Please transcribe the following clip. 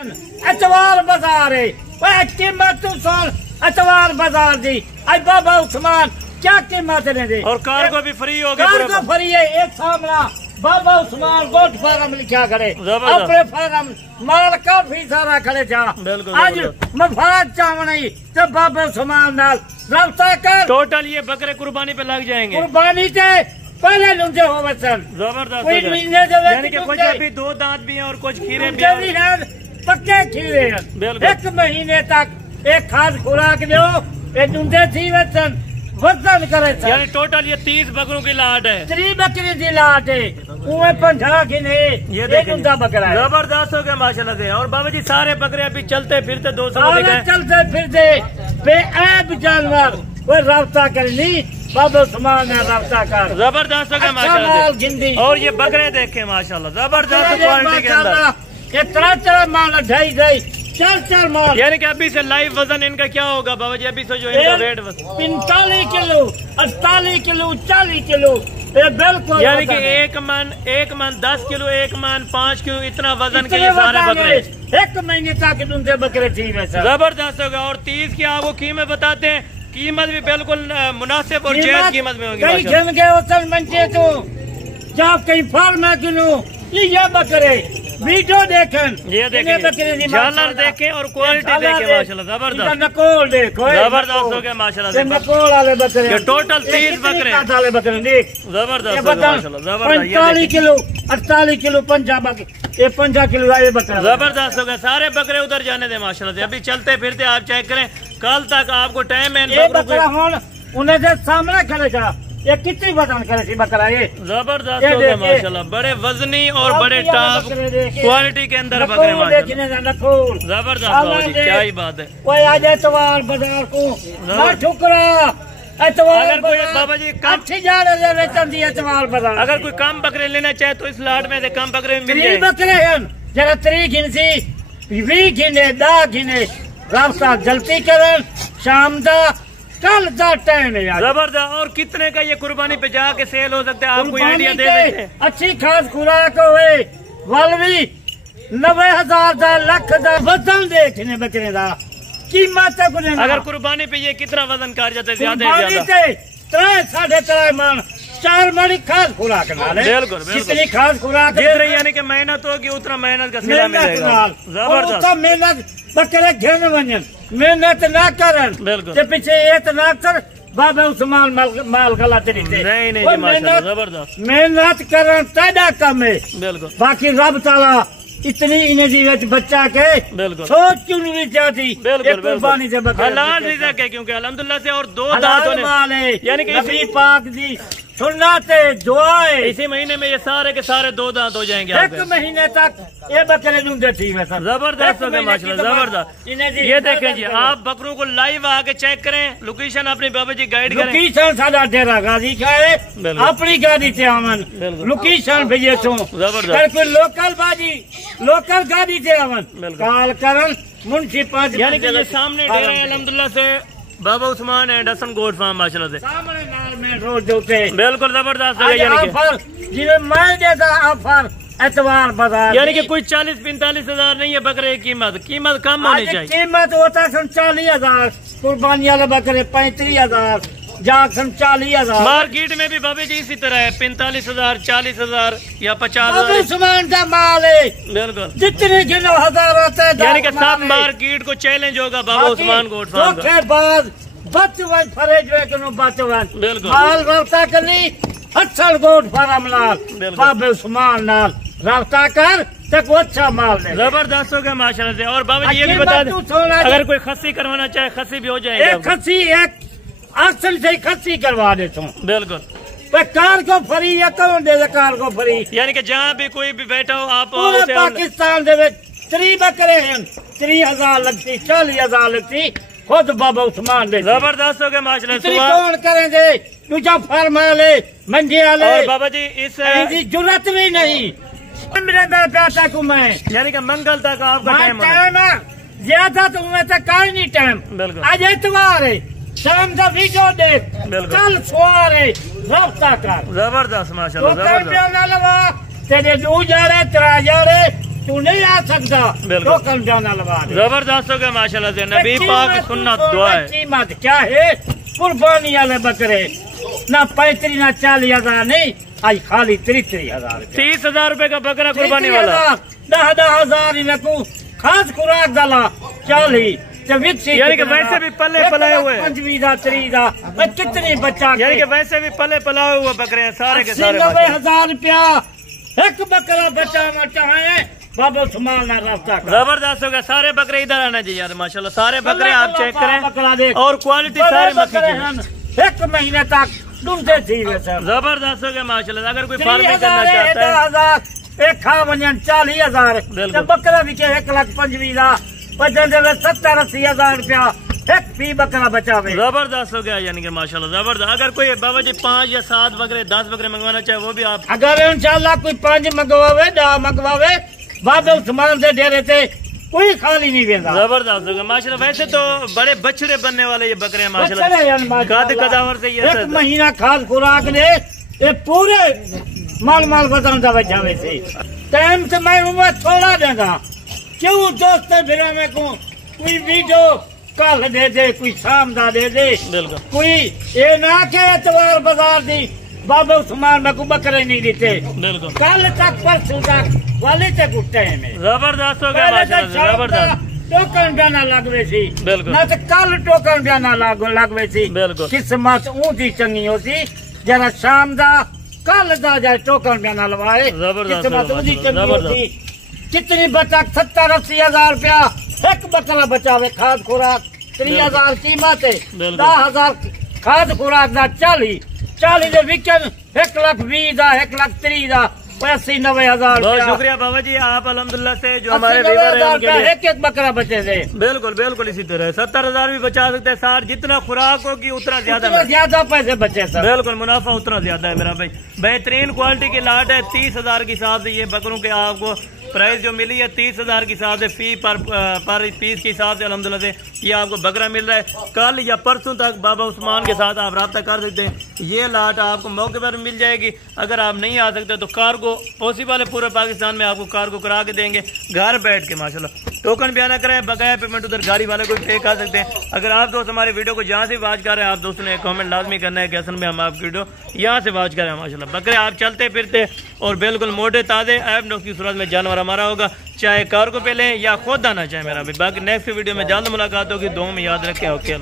एतवार बाजार है कीमत एतवार बाजार दी आज बाबा उस्मान क्या कीमत दे और कार्गो भी फ्री हो गया। कार्गो फ्री है। एक सामना बाबा उस्मान गोट फार्म लिखा करे अपने फार्म माल काफी सारा खड़े जा आज मफाद चाव नहीं तो बाबा उस्मान नाल रब्ता कर। टोटल ये बकरे कुर्बानी पे लग जाएंगे। कुर्बानी से पहले लुंजे हो बसन जबरदस्त, यानी कि कुछ अभी 2 दांत भी हैं और कुछ खीरे भी हैं, पक्के खीरे हैं। 1 महीने तक एक खाद खुराक दो ये लुंजे थी वसन वजन करे। यानी टोटल ये 30 बकरों की लाट है। 30 बकरी की लाट है। 50 गिने ये देखिए बकरा है। जबरदस्त हो गया माशाल्लाह से। और बाबा जी सारे बकरे अभी चलते फिरते 200 चलते फिरते बेऐब जानवर वो रब्ता करनी बाबा उस्मान ने रब्ता कर। जबरदस्त हो गया माशाल्लाह। और ये बकरे देखे माशाल्लाह जबरदस्त क्वालिटी के अंदर ये तरह माल ढाई 4 माल। यानी कि अभी से लाइव वजन इनका क्या होगा बाबा जी? अभी से जो इनका वेट 45 किलो 48 किलो 40 किलो बिल्कुल। यानी कि एक मन 10 किलो 1 मन 5 किलो इतना वजन के ये सारे बकरे 1 महीने तक उनसे बकरे थी। जबरदस्त होगा। और 30 की आपको कीमत बताते हैं, कीमत भी बिल्कुल मुनासिब और जायज कीमत में होगी। तो जब कहीं फार्म में गिनू ये बकरे वीडियो देखें, ये देखें झालर देखें और क्वालिटी देखें माशाल्लाह जबरदस्त। नकोल देखो जबरदस्त हो गया माशाल्लाह। नकोल वाले बकरे टोटल 30 बकरे जबरदस्त माशाल्लाह। 45 किलो 48 किलो 50 किलो ये बकरा जबरदस्त हो गया। सारे बकरे उधर जाने दे माशाल्लाह से। अभी चलते फिरते आप चेक करें, कल तक आपको टाइम है। उन्हें सामने खड़ेगा ये कितनी वजन करे थी बकरा ये जबरदस्त हो गया माशाल्लाह। बड़े वजनी और बड़े टॉप क्वालिटी के अंदर बकरे माशाल्लाह जबरदस्त। क्या ही बात है। कोई आज एतवार बाजार को ठुकरा एतवार बाबा जी कम एतवार बाजार अगर कोई कम बकरे लेना चाहे तो इस लाट में से कम बकरे मिल जाए। बकरे हैं जरा 3 गिनसी 20 गिने 10 गिने रास्ता जल्दी करन शाम का कल का टाइम है यार जबरदस्त। और कितने का ये कुर्बानी पे जाके सेल हो सकता है आपको आइडिया दे देते हैं। अच्छी खास खुराक हुए वालवी 90,000 का लाख का वजन देखने बकरे का कीमत। अगर कुर्बानी पे ये कितना वजन कर जाते ज्यादा 3.5 मन 4 मणी खास खुराक बिल्कुल जितनी खास खुराक यानी कि मेहनत होगी उतना मेहनत का सिला मिलेगा। जबरदस्त मेहनत बकरे घेन वजन मेहनत ना करन बिल्कुल पीछे ना कर बाबा उस्मान माल गला तरीके नहीं जबरदस्त मेहनत करन पैदा कम है बिल्कुल। बाकी रब ताला इतनी इन्हें बच्चा के बिल्कुल सोच क्यों नहीं जाती कुर्बानी से हलाल रिज़्क़ है क्योंकि अल्हम्दुलिल्लाह से। और 2 दांतों ने यानी कि नबी पाक दी सुन्नत दुआए इसी महीने में ये सारे के सारे 2 दांत हो जाएंगे। 1 महीने तक ये बकरे लूंगे थी जबरदस्त हो गया माशाल्लाह जबरदस्त। ये देखें जी आप बकरों को लाइव आके चेक करें। लोकेशन अपनी बाबा जी गाइड करें। लोकेशन साडा डेरा गाजी का है अपनी गाड़ी से आवन लोकेशन भेजे तो जबरदस्त। कोई लोकल बाजी लोकल गाड़ी से आवन कॉल करन मुंशी पांच यानी कि ये सामने डेरा है अल्हम्दुलिल्लाह से Baba Usman and Hasan goat farm माशाल्लाह से सामने नाल में रोड जोते बिल्कुल जबरदस्त है। यानी कि जिन्हें मैं देता ऑफर एतवार बाजार यानी कि कोई 40-45 हजार नहीं है बकरे की कीमत कम होनी चाहिए। कीमत होता 40,000 कुर्बानी वाले बकरे 35,000 जाकर 40,000। मार्केट में भी बाबा जी इसी तरह है 45,000 40,000 या 50,000 उस्मान का माल है बिल्कुल। जितने गिनो हजार होते हैं यानी कि सब मार्केट को चैलेंज होगा बाबा उस्मान गोट फार्म का। बाद बचवन फरेज बचवन बिल्कुल माल रब्ता करनी अच्छा गोट फार्म नाल बाबा उस्मान नाल रब्ता कर तक अच्छा माल दे। जबरदस्त हो गया माशाल्लाह से। और बाबा जी ये भी बता दें अगर कोई खस्सी करवाना चाहे खस्सी भी हो जाएगा। एक खस्सी एक असल से खस्सी करवा देता हूँ बिल्कुल। कार को फ्री या कौन दे कार को फ्री यानी कि जहाँ भी कोई भी बैठा हो आप पूरे पाकिस्तान दे 3 बकरे हैं 30,000 लगती 40,000 लगती खुद बाबा उस्मान दे। जबरदस्त हो गया माशाल्लाह। कौन करेंगे दूसरा फार्म वाले मंडी वाले और बाबा जी इस जरूरत भी नहीं प्यासा को मैं यानी कि मंगल तक आपका टाइम ज्यादा तो मैं तक का नहीं टाइम बिल्कुल। आज एतवार है शाम का वीडियो देख कल सोर है रफ्ता कर जबरदस्त माशाल्लाह जबरदस्त। तेरे 2 जा रहे 3 जा रहे तू नहीं आ सकता टोकन जाना लगा दे। जबरदस्त हो गया माशाल्लाह से, नबी पाक की सुन्नत दुआ है। कीमत क्या है कुर्बानी वाले बकरे, ना 35 ना 40,000 नहीं, आज खाली 33,000। 30,000 रुपए का बकरा कुर्बानी वाला। 10,000 में खास खुराक डाला 40, यानी कि वैसे भी पले पलाए हुए 25 कितने बच्चा, यानी कि वैसे भी पले पलाए हुए बकरे हैं सारे के सारे। 90,000 रुपया एक बकरा बचाना चाहे बाबा उस्मान ना रास्ता। जबरदस्त हो गया, सारे बकरे इधर आना चाहिए यार माशाल्लाह, सारे बकरे आप चेक करें और क्वालिटी सारे मक्खी 1 महीने तक ढूंढते थी। जबरदस्त हो गया माशाल्लाह। अगर कोई फार्मिंग करना चाहता है एक खा वजन 40,000 बकरा भी 1,25,000 वजन 70-80,000 रुपया एक फी बकरा बचावे। जबरदस्त हो गया यानी कि माशाल्लाह जबरदस्त। अगर कोई बाबा जी 5 या 7 बकरे 10 बकरे मंगवाना चाहे वो भी आप, अगर इंशाल्लाह कोई 5 मंगवावे 10 मंगवावे बाबा उस्मान से डेरे से कोई खाली नहीं देता। जबरदस्त हो गया माशाल्लाह। वैसे तो बड़े बछड़े बनने वाले ये बकरे हैं माशाल्लाह, कद कदावर से ये 1 महीना खाद खुराक ने ये पूरे माल बताऊंगा बचावे से टाइम से मैं उम्र थोड़ा देगा क्यों दोस्त फिर में को कोई वीडियो कल दे दे, कोई शाम का दे दे, कोई ये ना के एतवार बाजार दी बाबा उस्मान में को बकरे नहीं देते, कल तक परसों तक वाले तक उठते हैं। जबरदस्त हो गया माशाल्लाह जबरदस्त। टोकन जाना लगवे सी ना तो कल टोकन जाना लगवे सी, किस्मत ऊंची चंगी होती जरा शाम का कल दा जाए टोकन जाना लवाए, किस्मत ऊंची चंगी होती। कितनी बचत 70-80,000 रुपया एक बकरा बचावे खाद खुराक 30,000 कीमत है, 10,000 खाद खुराक दा 40 विकन 1,20,000 1,30,000 80-90,000। बहुत शुक्रिया बाबा जी, आप अल्हम्दुलिल्लाह से जो हमारे व्यूअर हैं उनके लिए एक बकरा बचे थे। बिल्कुल इसी तरह 70,000 भी बचा सकते हैं सर, जितना खुराक होगी उतना ज्यादा पैसे बचे सर। बिल्कुल मुनाफा उतना ज्यादा है मेरा भाई। बेहतरीन क्वालिटी की लाट है, 30,000 के हिसाब से ये बकरों के आपको प्राइस जो मिली है 30,000 के हिसाब से फी पर पीस के हिसाब से अल्हम्दुलिल्लाह से ये आपको बकरा मिल रहा है। कल या परसों तक बाबा उस्मान के साथ आप रब्ता कर सकते हैं, ये लाट आपको मौके पर मिल जाएगी। अगर आप नहीं आ सकते तो कार्गो पॉसिबल है, पूरे पाकिस्तान में आपको कार्गो करा के देंगे घर बैठ के माशाल्लाह। टोकन भी आना करें, बकाया पेमेंट उधर गाड़ी वाले को पे कर सकते हैं। अगर आप दोस्त हमारे वीडियो को जहाँ से वॉच कर रहे हैं, आप दोस्तों ने कमेंट लाजमी करना है कि असल में हम आपकी वीडियो यहाँ से वॉच करें माशाल्लाह। बकरे आप चलते फिरते और बिल्कुल मोटे ताजे ऐब नोक की सूरत में जानवर हमारा होगा, चाहे कार को पे लें या खुद आना चाहे मेरा भी। बाकी नेक्स्ट वीडियो में जल्द मुलाकात होगी, दुआ में याद रखें। ओके।